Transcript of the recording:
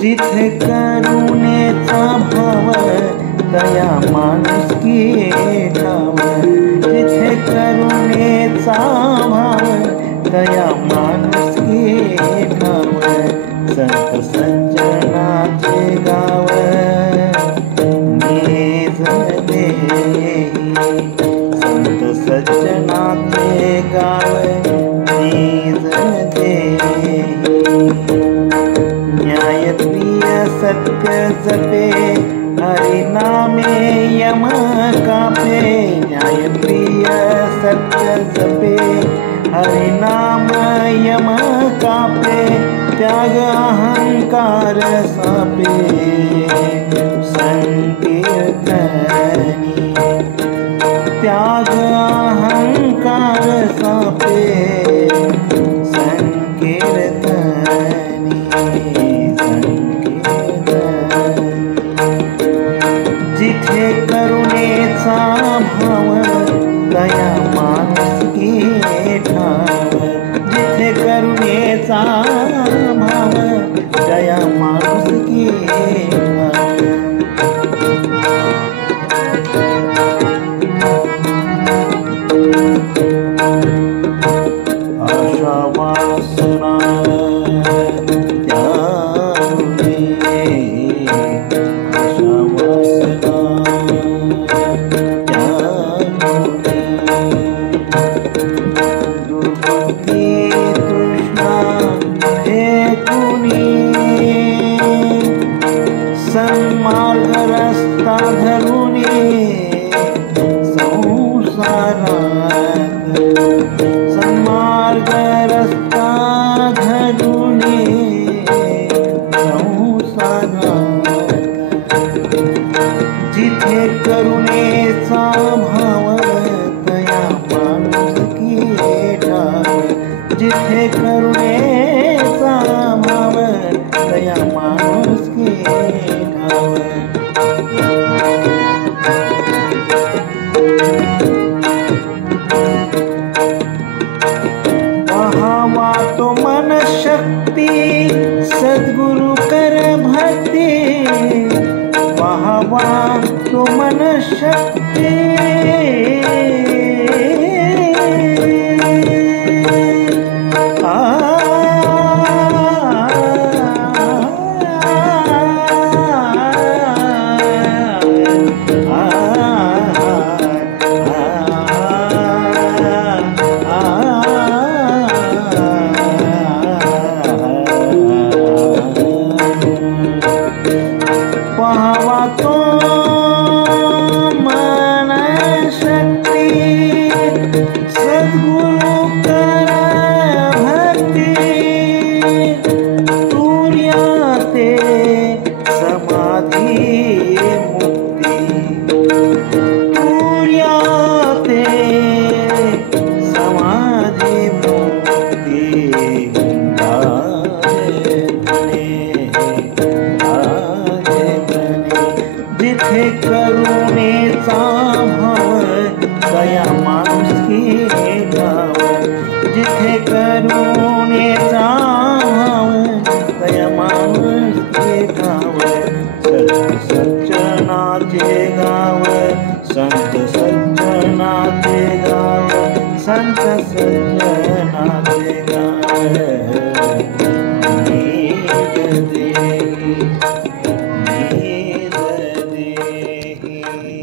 जिथे करुणेचा भाव तया माणुसकी ठाव, जिथे करुणेचा भाव तया माणुसकी ठाव, संत सज्जनाचे गाव निज देही, संत सज्जनाचे गाव निज देही, न्यायप्रिय सत्य जपे हरिनामे यम कापे, न्यायप्रिय सत्य जपे हरिनाम यम कापे, त्याग अहंकार सापे संकीर्तनी, त्याग अहंकार सापे संकीर्तनी, जिथे करुणेचा भाव तया माणुसकी ठाव, जिथे करुणेचा भाव तया माणुसकी ठाव, आशा वासना सन्मार्ग रस्ता धरुनी संसारात, सन्मार्ग रस्ता धरुनी संसारात, जिथे करुणेचा भाव तया माणुसकी ठाव, जिथे करुणेचा भाव तया माणुसकी ठाव, पहावा तो मन शक्ती सद्गुरु कर भक्ती, पहावा तो मन शक्ती पहावा तो मन शक्ती सद्गुरु कर भक्ती, तुर्या ते समाधी मुक्ती, तुर्या ते समाधी मुक्ती, जिथे करुणेचा भाव तया माणुसकी ठाव, जिथे करुणेचा भाव तया माणुसकी ठाव, संत सज्जनाचे गाव, संत सज्जनाचे गाव, संत सज्जनाचे गाव निज देही, निज देही.